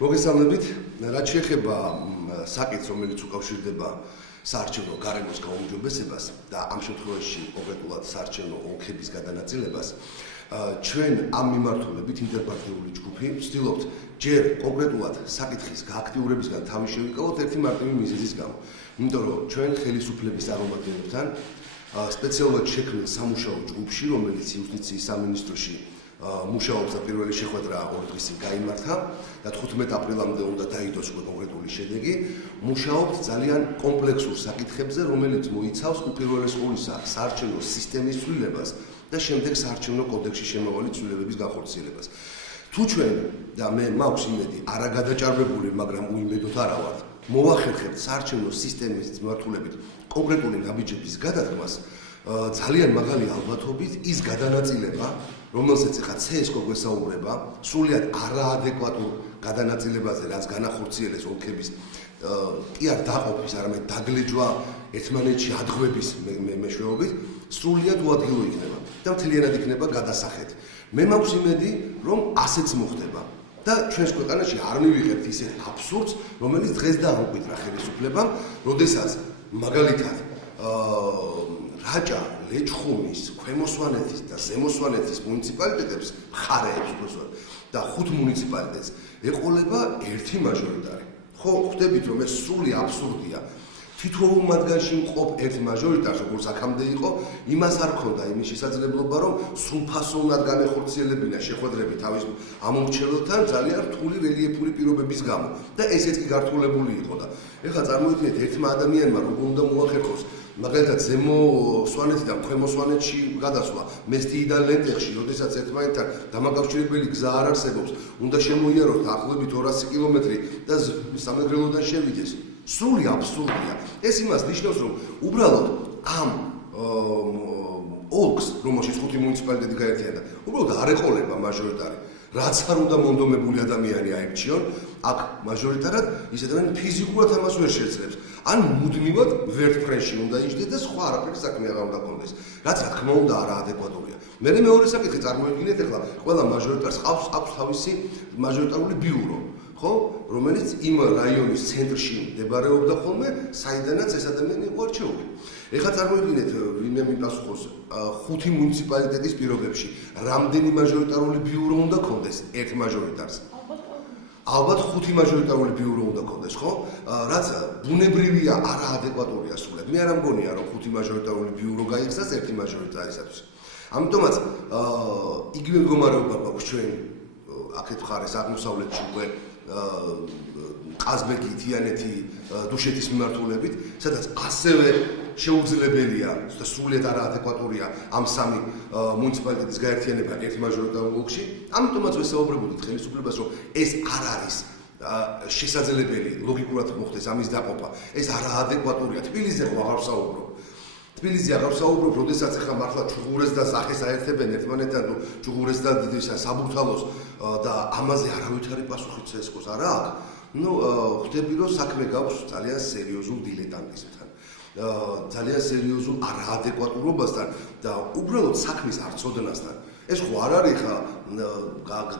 მოგესალმებით. რაც შეეხება საკითხს, რომელიც უკავშირდება საარჩევნო გარემოს გაუმჯობესებას და ამ შემთხვევაში კონკრეტულად საარჩევნო ოლქების გადანაწილებას, ჩვენ ამ მიმართულებით ინტერპარტიული ჯგუფი ვცდილობთ ჯერ კონკრეტულად საკითხის გააქტიურებისგან თავი შევიკავოთ ერთი მარტივი მიზეზის გამო. იმიტომ რომ ჩვენ ხელისუფლების წარმომადგენლებთან სპეციალურად შექმნილ სამუშაო ჯგუფში, რომელიც იუსტიციის სამინისტროში მუშაობს და პირველი შეხვედრა 2 დღის წინ გაიმართა და 15 აპრილამდე უნდა დაიდოს კონკრეტული შედეგი. მუშაობთ ძალიან კომპლექსურ საკითხებზე, რომელიც მოიცავს უპირველეს ყოვლისა საარჩევნო სისტემის ცვლილებას და შემდეგ საარჩევნო კოდექსში შემავალი ცვლილებების განხორციელებას. თუ ჩვენ და მე მაქვს იმედი, არა გადაჭარბებული, მაგრამ უიმედოდ არა ვართ, მოვახერხებთ საარჩევნო სისტემის მიმართულებით კონკრეტული ნაბიჯების გადადგმას, ძალიან მაღალი ალბათობით ის გადანაწილება, რომელსაც ახლა CSKO გვესაუბრება, სრულიად არაადეკვატურ გადანაწილებაზე, რაც განახორციელეს ოლქების კი არ დაყოფის, არამედ დაგლეჯვა ერთმანეთში ადღვების მეშვეობით, სრულიად უადგილო იქნება და მთლიანად იქნება გადასახეთი. მე მაქვს იმედი, რომ ასეც მოხდება და ჩვენს ქვეყანაში არ მივიღებთ ისეთ აბსურდს, რომელიც დღეს დაამკვიდრა ხელისუფლებამ, როდესაც მაგალითად რაჭა, ლეჩხუმის, ქვემო სვანეთის და ზემო სვანეთის მუნიციპალიტეტებს მხარეებს და 5 მუნიციპალიტეტს ეყოლება ერთი მაჟორიტარი. ხო, ხვდებით რომ ეს სრული აბსურდია. თითოეულ მათგანში მყოფ ერთ მაჟორიტარს, როგორც აქამდე იყო, იმას არ ქონდა იმის შესაძლებლობა, რომ სრულფასოვნად განეხორციელებინა შეხვედრები თავის ამომრჩეველთან ძალიან რთული რელიეფური პირობების გამო და ესეც კი გართულებული იყო და ეხლა წარმოიდგინეთ ერთმა ადამიანმა როგორ უნდა მოახერხოს მაგალითად ზემო სვანეთიდან ქვემო სვანეთში გადასვლა მესტიიდან ლენტეხში, როდესაც ერთმანეთთან დამაკავშირებელი გზა არ არსებობს, უნდა შემოიაროს დაახლოებით 200 კილომეტრი და სამეგრელოდან შევიდეს. სრული აბსურდია. ეს იმას ნიშნავს, რომ უბრალოდ ამ ოლქს, რომელშიც 5 მუნიციპალიტეტი გაერთიანდა, უბრალოდ არ ეყოლება მაჟორიტარი. რაც არ უნდა მონდომებული ადამიანი აირჩიონ, აქ მაჟორიტარად ის ადამიანი ფიზიკურად ამას ვერ შეძლებს. ან მუდმივად ვერტფრენში უნდა იჯდეს და სხვა არაფერი საქმე აღარ უნდა კონდეს. რაც რა თქმა უნდა არაადეკვატურია. მე მეორე საკითხი წარმოიდგინეთ, ახლა ყველა მაჟორიტარს აქვს თავისი მაჟორიტარული ბიურო, ხო, რომელიც იმ რაიონის ცენტრში მდებარეობდა ხოლმე, საიდანაც ეს ადამიანი იყო არჩეული. ეხლა წარმოიდგინეთ, ვინმე მიპასუხოს 5 მუნიციპალიტეტის პირობებში, რამდენი მაჟორიტარული ბიურო უნდა კონდეს ერთ მაჟორიტარს? ალბათ 5 მაჟორიტარული ბიურო უნდა კონდეს, ხო? რაც ბუნებრივია, არაადეკვატურია სრულად. მე არ მგონია, რომ 5 მაჟორიტარული ბიურო გაიხსნას ერთი მაჟორიტარისათვის. ამიტომაც იგივე მდგომარეობა გვაქვს ჩვენ აქეთ მხარეს აღმოსავლეთში უკვე ყაზბეგი, თიანეთი, დუშეთის მიმართულებით, სადაც ასევე შეუძლებელია და სრულიად არაადეკვატურია ამ 3 მუნიციპალიტეტის გაერთიანება ერთ მაჟორიტარულ ოლქში. ამიტომაც ვესაუბრებოდით ხელისუფლებას, რომ ეს არ არის შესაძლებელი ლოგიკურად მოხდეს ამის დაყოფა. ეს არაადეკვატურია. თბილისზე ხო აღარ ვსაუბრობ. თბილისზე აღარ ვსაუბრობ, როდესაც ახლა მართლა ჩუღურეს და სახეს აერთებენ ერთმანეთთან, ჩუღურეს და საბურთალოს და ამაზე არავითარი პასუხი CSKO-ს არა აქვს. ხვდები, რომ საქმე გაქვს ძალიან სერიოზულ დილეტანტიზმთან. ძალიან სერიოზულ არაადეკვატურობასთან და უბრალოდ საქმის არცოდნასთან. ეს ხო არ არის ხა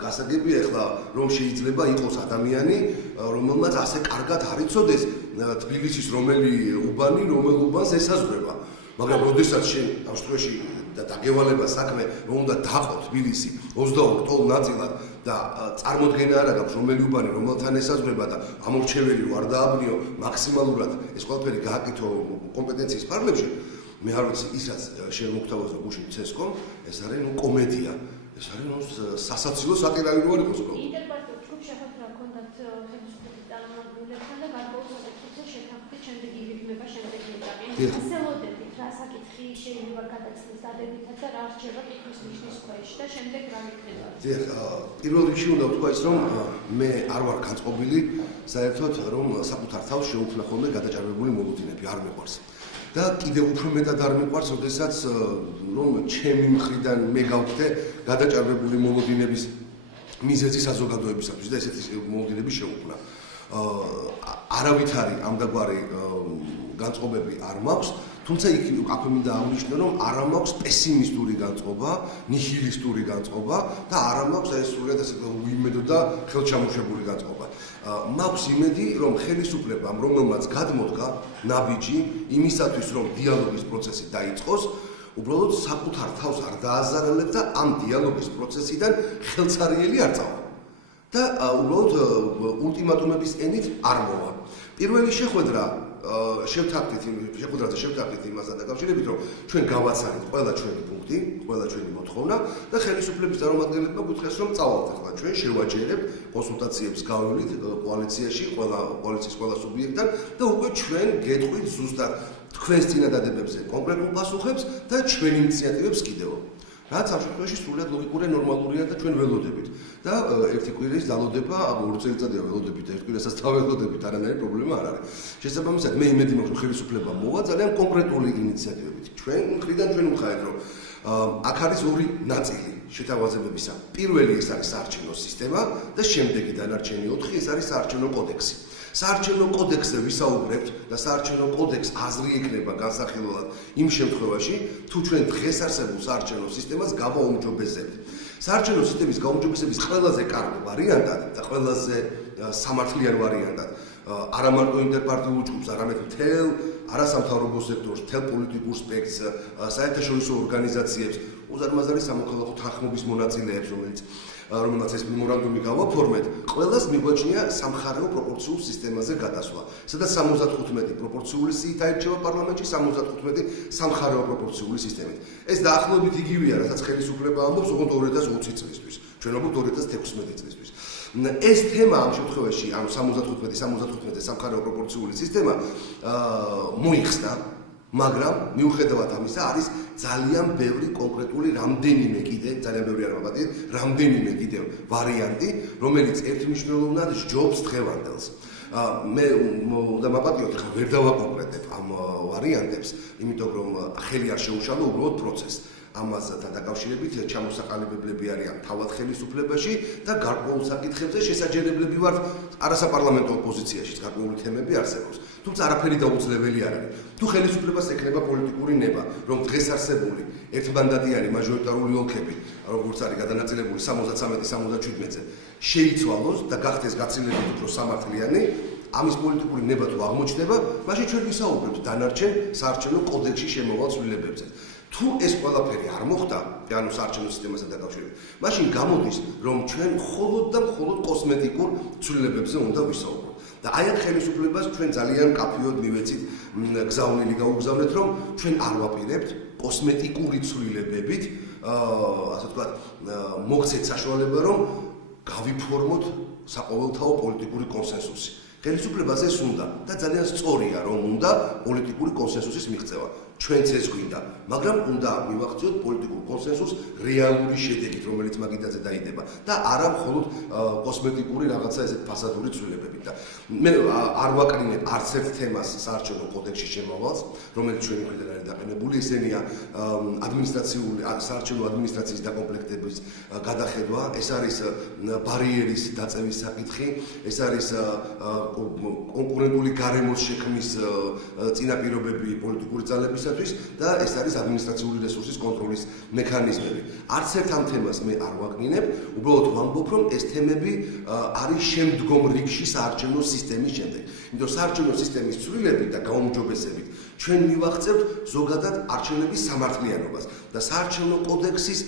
გასაგებია ახლა რომ შეიძლება იყოს ადამიანი, რომელმაც ასე კარგად არ იცოდეს თბილისის რომელი უბანი რომელ უბანს ესაზღვრება. მაგრამ როდესაც შენ ამ შემთხვევაში დაგევალება საქმე, რომ უნდა დაყო თბილისი 22 ტოლ ნაწილად და წარმოდგენა არ აქვს რომელი უბანი რომელთან ესაზღვრება და ამორჩეველი რო არ დააბნიო მაქსიმალურად ეს ყველაფერი გააკეთო კომპეტენციის ფარგლებში, მე არ ვიცი ის რაც შენ მოგთავაზო გუშინ CSKO, ეს არის კომედია, ეს არის სასაცილო სატირალი რო არ იყოს ხო? ინტერპარტიულ ჯგუფს შეხვედრა ჰქონდათ ხელისუფლების წარმომადგენლებთან და გარკვეულ საკითხებზე შეთანხმდით შემდეგ იგეგმება შემდეგი ეტაპი. ასე ლოდებით, რა საკითხი შეიძლება გადაცდეს დადებითად და რა რჩება კითხვის ნიშნის ქვეშ და შემდეგ რა იქნება? დიახ, პირველ რიგში უნდა ვთქვა ის, რომ მე არ ვარ განწყობილი საერთოდ, რომ საკუთარ თავს შეუქმნა ხოლმე გადაჭარბებული მოლოდინები, არ მიყვარს. და კიდევ უფრო მეტად არ მიყვარს, როდესაც რომ ჩემი მხრიდან მე გავხდე გადაჭარბებული მოლოდინების მიზეზი საზოგადოებისათვის და ესეთი მოლოდინები შეუქმნა. არავითარი ამდაგვარი განწყობები არ მაქვს, თუმცა იქ აქვე მინდა აღნიშნო, რომ არ მაქვს პესიმისტური განწყობა, ნიჰილისტური განწყობა და არ მაქვს ეს სრულად ასე უიმედო და ხელჩამოშებული განწყობა. მაქვს იმედი, რომ ხელისუფლებამ, რომელმაც გადმოდგა ნაბიჯი იმისათვის, რომ დიალოგის პროცესი დაიწყოს, უბრალოდ საკუთარ თავს არ დააზარალებს და ამ დიალოგის პროცესიდან ხელცარიელი არ წავა. და უბრალოდ ულტიმატუმების ენით არ მოვა. პირველი შეხვედრაზე შევთანხმდით იმასთან დაკავშირებით, რომ ჩვენ გავაცანით ყველა ჩვენი პუნქტი, ყველა ჩვენი მოთხოვნა და ხელისუფლების წარმომადგენლებმა გითხრეს, რომ წავალთ ახლა ჩვენ შევაჯერებთ კონსულტაციებს გავივლით კოალიციაში, კოალიციის ყველა სუბიექტთან და უკვე ჩვენ გეტყვით ზუსტად თქვენს წინადადებებზე კონკრეტულ პასუხებს და ჩვენი ინიციატივებს კიდევ. რაც ამ შემთხვევაში სრულად ლოგიკურია, ნორმალურია და ჩვენ ველოდებით. და ერთი კვირის დალოდება, 2 წელიწადია ველოდებით, ერთ კვირასაც დაველოდებით, არანაირი პრობლემა არ არის. შესაბამისად, მე იმედი მაქვს, რომ ხელისუფლება მოვა ძალიან კონკრეტული ინიციატივებით. ჩვენ მხრიდან ჩვენ ვხარით, რომ აქ არის ორი ნაწილი შეთავაზებებისა. პირველი ეს არის საარჩევნო სისტემა და შემდეგი დანარჩენი 4 ეს არის საარჩევნო კოდექსი. საარჩევნო კოდექსზე ვისაუბრებთ და საარჩევნო კოდექსს აზრი ექნება განსახილველად იმ შემთხვევაში, თუ ჩვენ დღეს არსებულ საარჩევნო სისტემას გავაუმჯობესებთ. საარჩევნო სისტემის გაუმჯობესების ყველაზე კარგი ვარიანტად და ყველაზე სამართლიან ვარიანტად არა მარტო ინტერპარტიულ ჯგუფს, არამედ მთელ არასამთავრობო სექტორს, მთელ პოლიტიკურ სპექტრს, საერთაშორისო ორგანიზაციებს, უზარმაზარი სამოქალაქო თანხმობის მონაწილეებს, რომელმაც ეს მემორანდუმი გავაფორმეთ, ყველას მიგვაჩნია სამხარეო პროპორციულ სისტემაზე გადასვლა. სადაც 75 პროპორციული სიით აირჩევა პარლამენტში, 75 სამხარეო პროპორციული სისტემით. ეს დაახლოებით იგივეა, რასაც ხელისუფლება ამბობს ოღონდ 2020 წლისთვის, ჩვენ ვამბობთ 2016 წლისთვის. ეს თემა ამ შემთხვევაში, ანუ 75 სამხარეო პროპორციული სისტემა მოიხსნა, მაგრამ მიუხედავად ამისა არის ძალიან ბევრი კონკრეტული რამდენიმე კიდევ ვარიანტი, რომელიც ერთმნიშვნელოვნად სჯობს დღევანდელს. მე უნდა მაპატიოთ, ხა ვერ დავაკონკრეტებ ამ ვარიანტებს, იმიტომ რომ ხელი არ შეუშალო უბრალოდ პროცესს. ამასთან დაკავშირებით ჩამოსაყალიბებლები არიან თავად ხელისუფლებაში და გარკვეულ საკითხებზე შესაძლებლები ვართ არასაპარლამენტო ოპოზიციაში, გარკვეული თემები არსებობს. თუმცა არაფერი დაუძლეველი არ არის. თუ ხელისუფლებას ექნება პოლიტიკური ნება, რომ დღეს არსებული ერთმანდატიანი მაჟორიტარული ოლქები, როგორც არის გადანაწილებული 73-77-ზე, შეიცვალოს და გახდეს გაცილებით უფრო სამართლიანი, ამის პოლიტიკური ნება თუ აღმოჩნდება, მაშინ ჩვენ ვისაუბრებთ დანარჩენ საარჩევნო კოდექსში შემოვალ ცვლილებებზე. თუ ეს ყველაფერი არ მოხდა, ანუ საარჩევნო სისტემასთან დაკავშირებით, მაშინ გამოდის, რომ ჩვენ მხოლოდ და მხოლოდ კოსმეტიკურ ცვლილებებზე უნდა ვისაუბროთ. და აი ამ ხელისუფლებას ჩვენ ძალიან კაფეოდ მივეცით გზავნილი გაუგზავნეთ, რომ ჩვენ არ ვაპირებთ კოსმეტიკური ცვლილებებით, ასე ვთქვათ, მოგცეთ საშუალება, რომ გავიფორმოთ საყოველთაო პოლიტიკური კონსენსუსი. ხელისუფლებას ეს უნდა და ძალიან სწორია, რომ უნდა პოლიტიკური კონსენსუსის მიღწევა. ჩვენც ეს გვინდა, მაგრამ უნდა მივახციოთ პოლიტიკურ კონსენსუსს რეალური შედეგით, რომელიც მაგიდაზე დაიდება და არა მხოლოდ კოსმეტიკური რაღაცა ესეთ ფასადური ცვლილებებით. და მე არ ვაკრინებ არც ერთ თემას საარჩევნო კოდექსში შემავალს, რომელიც ჩვენი მხრიდან არის დაყენებული, ესენია ადმინისტრაციული საარჩევნო ადმინისტრაციის დაკომპლექტების გადახედვა, ეს არის ბარიერის დაწევის საკითხი, ეს არის კონკურენტული გარემოს შექმნის წინაპირობები პოლიტიკური ძალებისა და ეს არის ადმინისტრაციული რესურსის კონტროლის მექანიზმები. არც ერთ ამ თემას მე არ ვაკნინებ, უბრალოდ ვამბობ, რომ ეს თემები არის შემდგომ რიგში საარჩევნო სისტემის შემდეგ. იმიტომ საარჩევნო სისტემის ცვლილებით და გაუმჯობესებით ჩვენ მივახცევთ ზოგადად არჩევნების სამართლიანობას და საარჩევნო კოდექსის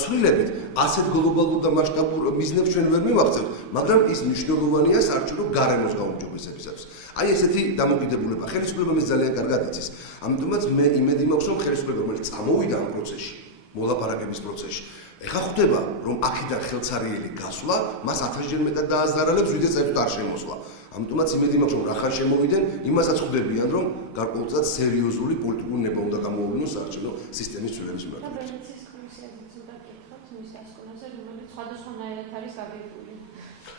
ცვლილებით ასეთ გლობალურ და მასშტაბურ მიზნებს ჩვენ ვერ მივახცევთ, მაგრამ ის მნიშვნელოვანია საარჩევნო გარემოს გაუმჯობესებისათვის. აი ესეთი დამოკიდებულება ხელისუფლება მის ძალიან კარგად იცის. ამიტომაც მე იმედი მაქვს, რომ ხელისუფლება, რომელიც წამოვიდა ამ პროცესში, მოლაპარაკების პროცესში, ეხლა ხვდება, რომ აქედან ხელცარიელი გასვლა მას 1000-ჯერ მეტად დააზარალებს, ვიდრე საერთოდ არ შემოსვლა. ამიტომაც იმედი მაქვს, რომ რახან შემოვიდნენ, იმასაც ხვდებიან, რომ გარკვეულწილად სერიოზული პოლიტიკური ნება უნდა გამოუვლინოს საარჩევნო სისტემის ცვლილების მიმართულებით. და ვენეციის კომისიაზეც უნდა გითხრათ მის დასკვნაზე, რომელიც სხვადასხვანაირად არის გაგებული.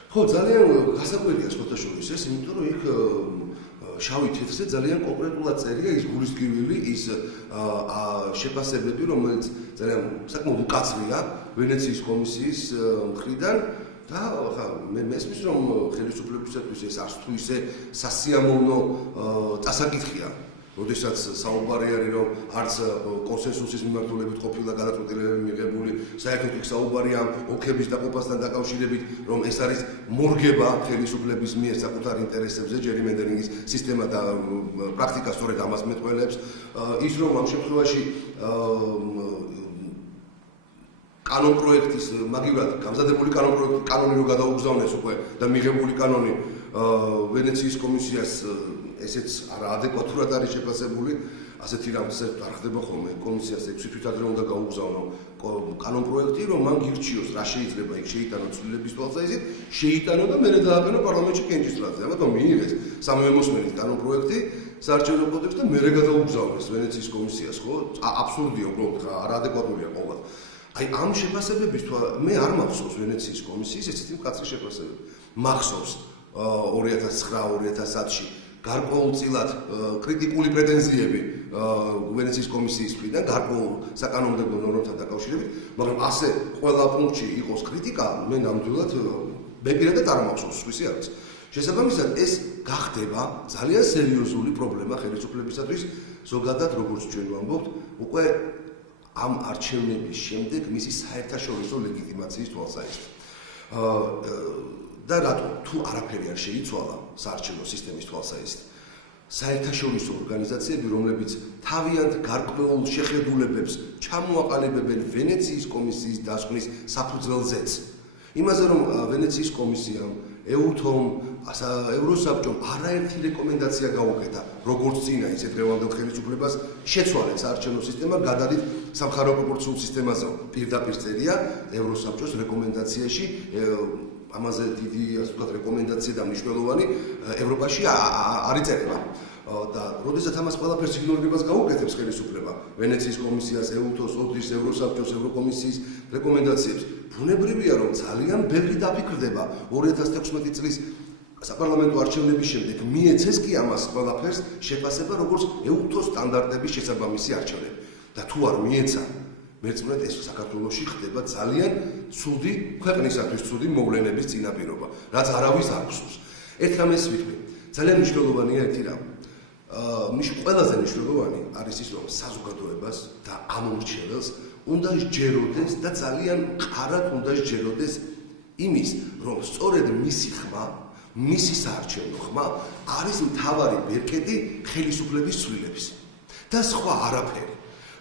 ხო, ძალიან გასაკვირია სხვათაშორის ეს, იმიტომ რომ იქ შავი თეთრზე ძალიან კონკრეტულად წერია ის გულისკივილი, ის შეფასებები, რომელიც ძალიან საკმაოდ უკაცრია ვენეციის კომისიის მხრიდან და ხა მე მესმის რომ ხელისუფლებისათვის ეს არც თუ ისე სასიამოვნო წასაკითხია. როდესაც საუბარი არის რომ არც კონსენსუსის მიმართულებით ყოფილა გადაწყვეტილებები მიღებული, საერთოდ იქ საუბარია ოლქების დაყოფასთან დაკავშირებით, რომ ეს არის მორგება ხელისუფლების მიერ საკუთარ ინტერესებზე, ჯერიმენდერინგის სისტემა და პრაქტიკა სწორედ ამას მეტყველებს. ის რომ ამ შემთხვევაში კანონპროექტის მაგივრად გამზადებული კანონი რო გადაუგზავნეს უკვე და მიღებული კანონი ვენეციის კომისიას ესეც არაადეკვატურად არის შეფასებული, ასეთი რამ არ ხდება ხოლმე. კომისიას 6 თვით ადრე უნდა გაუგზავნო კანონპროექტი, რომ მან გირჩიოს რა შეიძლება იქ შეიტანოს ცვლილების თვალსაზრისით, შეიტანო და მერე დააყენო პარლამენტში კენჭისყრაზე. ამიტომ მიიღეს სამივე მოსმენით კანონპროექტი საარჩევნო კოდექსში და მერე გადაუგზავნეს ვენეციის კომისიას, ხო? აბსურდია უბრალოდ, არაადეკვატურია ყოველ. აი ამ შეფასებების მე არ მახსოვს ვენეციის კომისიის ესეთი მკაცრი შეფასებები. მახსოვს 2009-2010-ში გარკვეულწილად კრიტიკული პრეტენზიები ვენეციის კომისიის მხრიდან გარკვეულ საკანონმდებლო ნორმებთან დაკავშირებით, მაგრამ ასე ყველა პუნქტში იყოს კრიტიკა, მე ნამდვილად მე პირადად არ მახსოვს, სხვისი არ არის. შესაბამისად, ეს გახდება ძალიან სერიოზული პრობლემა ხელისუფლებისათვის, ზოგადად როგორც ჩვენ ვამბობთ, უკვე ამ არჩევნების შემდეგ მისი საერთაშორისო ლეგიტიმაციის თვალსაზრისით. და რატომ თუ არაფერი არ შეიცვალა საარჩევნო სისტემის თვალსაზრისით, საერთაშორისო ორგანიზაციები, რომლებიც თავიანთ გარკვეულ შეხედულებებს ჩამოაყალიბებენ ვენეციის კომისიის დასკვნის საფუძველზეც, იმაზე რომ ვენეციის კომისიამ, ეუთომ, ევროსაბჭომ არაერთი რეკომენდაცია გაუკეთა, როგორც წინა, ისე დღევანდელ ხელისუფლებას შეცვალეთ საარჩევნო სისტემა, გადადით სამხარეო პროპორციულ სისტემაზე. პირდაპირ წერია ევროსაბჭოს რეკომენდაციაში ამაზე დიდი ასე ვთქვათ რეკომენდაცია და მნიშვნელოვანი ევროპაში არ იწერება. და როდესაც ამას ყველაფერს იგნორირებას გაუკეთებს ხელისუფლება ვენეციის კომისიას, ეუთოს, ოდის, ევროსაბჭოს, ევროკომისიის რეკომენდაციებს, ბუნებრივია რომ ძალიან ბევრი დაფიქრდება 2016 წლის საპარლამენტო არჩევნების შემდეგ მიეცეს კი ამას ყველაფერს შეფასება როგორც ეუთოს სტანდარტების შესაბამისი არჩევნები. და თუ არ მიეცა მერწმუნეთ ეს საქართველოში ხდება ძალიან ცუდი ქვეყნისათვის ცუდი მოვლენების წინაპირობა, რაც არავის არ გსურს. ერთ რამეს ვიტყვი, ძალიან მნიშვნელოვანია ერთი რამ. ყველაზე მნიშვნელოვანი არის ის, რომ საზოგადოებას და ამორჩეველს უნდა სჯეროდეს და ძალიან მყარად უნდა სჯეროდეს იმის, რომ სწორედ მისი ხმა, მისი საარჩევნო ხმა არის მთავარი ბერკეტი ხელისუფლების ცვლილების და სხვა არაფერი.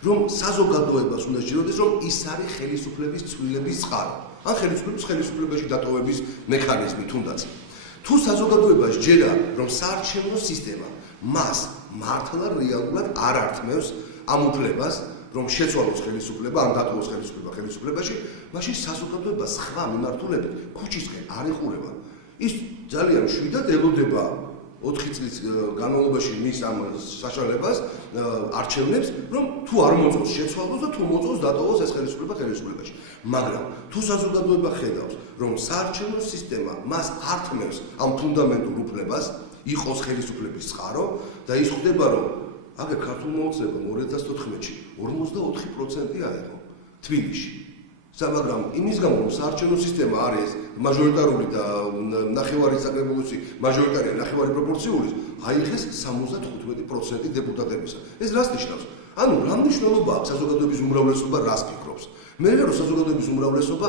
რომ საზოგადოებას უნდა სჯეროდეს, რომ ის არის ხელისუფლების ცვლილების წყარო. ან ხელისუფლებაში დატოვების მექანიზმი თუნდაც. თუ საზოგადოებას სჯერა, რომ საარჩევნო სისტემა მას მართლა რეალურად არ ართმევს ამ უფლებას, რომ შეცვალოს ხელისუფლება, ან დატოვოს ხელისუფლება ხელისუფლებაში, მაშინ საზოგადოებას სხვა მიმართულებით ქუჩისკენ არ ეხურება. ის ძალიან მშვიდად ელოდება 4 წლის განმავლობაში მის ამ საშუალებას არჩევნებს, რომ თუ არ მოწონს შეცვალოს და თუ მოწონს დატოვოს ეს ხელისუფლება ხელისუფლებაში. მაგრამ თუ საზოგადოება ხედავს, რომ საარჩევნო სისტემა მას ართმევს ამ ფუნდამენტურ უფლებას, იყოს ხელისუფლების წყარო და ის ხვდება, რომ აგერ ქართულმა ოცნებამ 2014-ში 44% აიღო თბილისში. მაგრამ იმის გამო რომ საარჩევნო სისტემა არის მაჟორიტარული და ნახევარი საკრებულოსი მაჟორიტარია, ნახევარი პროპორციული, აიღეს 75% დეპუტატებისა. ეს რას ნიშნავს? ანუ რა მნიშვნელობა აქვს საზოგადოების უმრავლესობა რას ფიქრობს? მე ვერო საზოგადოების უმრავლესობა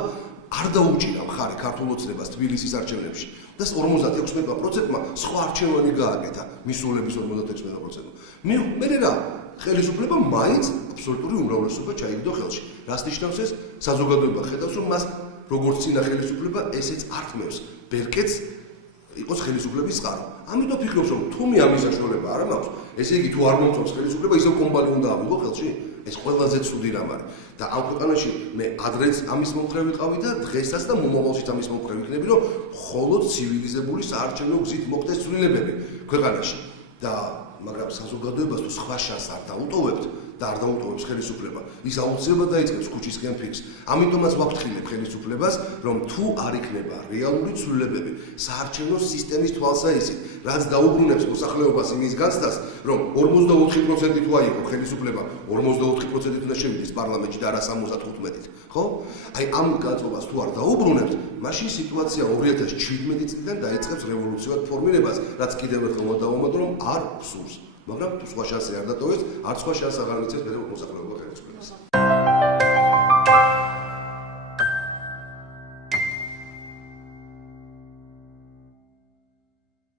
არ დაუჭირა მხარი ქართულ ოცნებას თბილისის არჩევნებში და 56%-მა სხვა არჩევანი გააკეთა მისულების 56%-მა. მე რა ხელისუფლება მაინც აბსოლუტური უმრავლესობა ჩაიგდო ხელში. რას ნიშნავს ეს? საზოგადოება ხედავს, რომ მას როგორც წინა ხელისუფლება ესეც ართმევს ბერკეტს იყოს ხელისუფლების წყარო. ამიტომ ფიქრობს, რომ თუ მე ამის საშუალება არ მაქვს, ესე იგი თუ არ მომწონს ხელისუფლება, ისევ კომბალი უნდა ავიღო ხელში. ეს ყველაზე ცუდი რამ არის. და ამ ქვეყანაში მე ადრეც ამის მომხრე ვიყავი და დღესაც და მომავალშიც ამის მომხრე ვიქნები, რომ მხოლოდ ცივილიზებული საარჩევნო გზით მოხდეს ცვლილებები ქვეყანაში. და მაგრამ საზოგადოებას თუ სხვა შანსს არ დაუტოვებთ და არ დაუტოვებს ხელისუფლება, ის აუცილებლად დაიწყებს ქუჩისკენ ფიქს. ამიტომაც ვაფრთხილებ ხელისუფლებას, რომ თუ არ იქნება რეალური ცვლილებები საარჩევნო სისტემის თვალსაჩინო, რაც დაუბრუნებს მოსახლეობას იმის განცდას, რომ 44% თუ აიღო ხელისუფლება, 44% უნდა შევიდეს პარლამენტში და არა 75-ით, ხო? აი ამ განწყობას თუ არ დაუბრუნებთ, მაშინ სიტუაცია 2017 წლიდან დაიწყებს რევოლუციურ ფორმირებას, რაც კიდევ ერთხელ დავუმატო, რომ არ სურს. მაგრამ თუ სხვა შანსი არ დატოვეს, არც სხვა შანსი აღარ მიცეს მოსახლეობას.